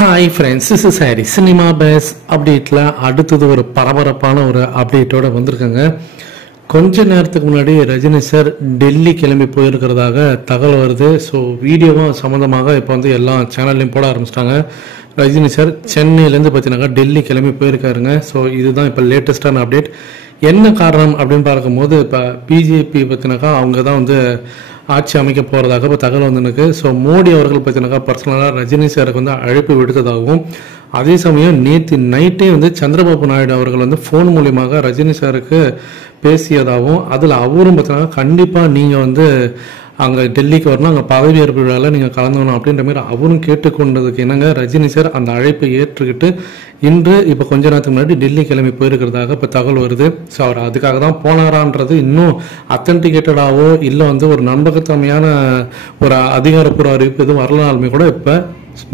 Hi friends, this is Harry. Cinema base அப்டேட்டில் அடுத்தது ஒரு பரபரப்பான ஒரு அப்டேட்டோடு வந்திருக்காங்க. கொஞ்ச நேரத்துக்கு முன்னாடி ரஜினி சார் டெல்லி கிளம்பி போயிருக்கிறதாக தகவல் வருது. ஸோ வீடியோவும் சம்மந்தமாக இப்போ வந்து எல்லா சேனல்லையும் போட ஆரம்பிச்சிட்டாங்க. ரஜினி சார் சென்னையிலேருந்து பார்த்தீங்கன்னாக்கா டெல்லி கிளம்பி போயிருக்காருங்க. ஸோ இதுதான் இப்போ லேட்டஸ்டான அப்டேட். என்ன காரணம் அப்படின்னு பார்க்கும்போது, இப்போ பிஜேபி பார்த்தினாக்கா அவங்க தான் வந்து ஆட்சி அமைக்க போகிறதாக இப்போ தகவல் வந்துருக்கு. ஸோ மோடி அவர்கள் பார்த்தீங்கன்னாக்கா பர்சனலாக ரஜினி சாருக்கு வந்து அழைப்பு விடுத்ததாகவும், அதே சமயம் நேற்று நைட்டே வந்து சந்திரபாபு நாயுடு அவர்கள் வந்து ஃபோன் மூலியமாக ரஜினி சாருக்கு பேசியதாகவும், அதில் அவரும் பார்த்தீங்கன்னா கண்டிப்பாக நீங்கள் வந்து அங்கே டெல்லிக்கு வரணும், அங்கே பதவியேற்பு விழாவில் நீங்கள் கலந்துக்கணும் அப்படின்ற மாதிரி அவரும் கேட்டுக்கொண்டதுக்கு என்னங்க ரஜினி சார் அந்த அழைப்பை ஏற்றுக்கிட்டு இன்று இப்போ கொஞ்ச நேரத்துக்கு முன்னாடி டெல்லி கிளம்பி போயிருக்கிறதாக இப்போ தகவல் வருது. ஸோ அவர் அதுக்காக தான் போனாரான்றது இன்னும் அத்தன்டிகேட்டடாவோ இல்லை வந்து ஒரு நம்பகத்தன்மையான ஒரு அதிகாரப்பூர்வ அறிவிப்பு எதுவும் வரலனாலுமே கூட இப்போ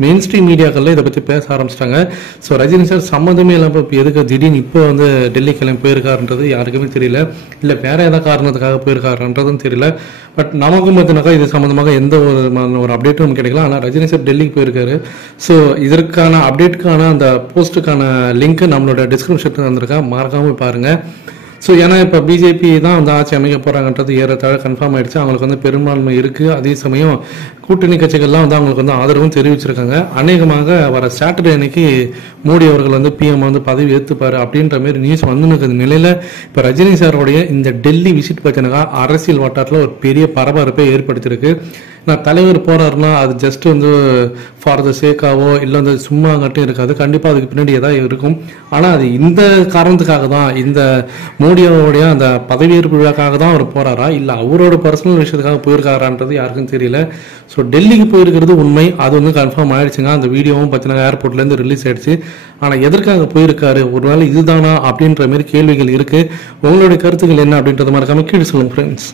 மெயின் ஸ்ட்ரீம் மீடியாக்களில் இதை பற்றி பேச ஆரம்பிச்சிட்டாங்க. ஸோ ரஜினி சார் சம்மந்தமே இல்லாமல் இப்போ எதுக்கு திடீர்னு இப்போ வந்து டெல்லி கிளம்பி போயிருக்காருன்றது யாருக்குமே தெரியல. இல்லை வேற ஏதாவது காரணத்துக்காக போயிருக்காருன்றதும் தெரியல. பட் நமக்கும் பார்த்தீங்கன்னாக்கா இது சம்மந்தமாக எந்த ஒரு அப்டேட்டும் கிடைக்கல. ஆனால் ரஜினி சார் டெல்லிக்கு போயிருக்காரு. ஸோ இதற்கான அப்டேட்டுக்கான அந்த போஸ்ட்டுக்கான லிங்க் நம்மளோட டிஸ்கிரிப்ஷனில் வந்திருக்கேன், மறக்காமல் பாருங்கள். ஸோ ஏன்னா இப்போ பிஜேபி தான் வந்து ஆட்சி அமைக்க போகிறாங்கன்றது ஏறத்தாழ கன்ஃபார்ம் ஆகிடுச்சு. அவங்களுக்கு வந்து பெரும்பான்மை இருக்குது. அதே சமயம் கூட்டணி கட்சிகள்லாம் வந்து அவங்களுக்கு வந்து ஆதரவும் தெரிவிச்சிருக்காங்க. அநேகமாக வர சாட்டர்டே அன்னைக்கு மோடி அவர்கள் வந்து பிஎம் வந்து பதவி ஏற்றுப்பார் அப்படின்ற மாதிரி நியூஸ் வந்துன்னு நிலையில் இப்போ ரஜினி சாரோடைய இந்த டெல்லி விசிட் பார்த்தீங்கன்னா அரசியல் வட்டாரத்தில் ஒரு பெரிய பரபரப்பை ஏற்படுத்தியிருக்கு. நான் தலைவர் போறாருன்னா அது ஜஸ்ட் வந்து ஃபார் த சேக்காவோ இல்லை வந்து சும்மா கட்டும் இருக்காது. கண்டிப்பாக அதுக்கு பின்னாடி ஏதாவது இருக்கும். ஆனால் அது இந்த காரணத்துக்காக தான், இந்த மோடியோடைய அந்த பதவியேற்பு விழாக்காக தான் அவர் போறாரா இல்லை அவரோட பர்சனல் விஷயத்துக்காக போயிருக்காரான்றது யாருக்கும் தெரியல. ஸோ டெல்லிக்கு போயிருக்கிறது உண்மை, அது வந்து கன்ஃபார்ம் ஆயிடுச்சுங்க. அந்த வீடியோவும் பார்த்தீங்கன்னா ஏர்போர்ட்லேருந்து ரிலீஸ் ஆயிடுச்சு. ஆனால் எதற்காக போயிருக்காரு, ஒருவேளை இதுதானா அப்படின்ற மாதிரி கேள்விகள் இருக்கு. உங்களுடைய கருத்துக்கள் என்ன அப்படின்றத மறக்காம கீழே சொல்லுங்க ஃப்ரெண்ட்ஸ்.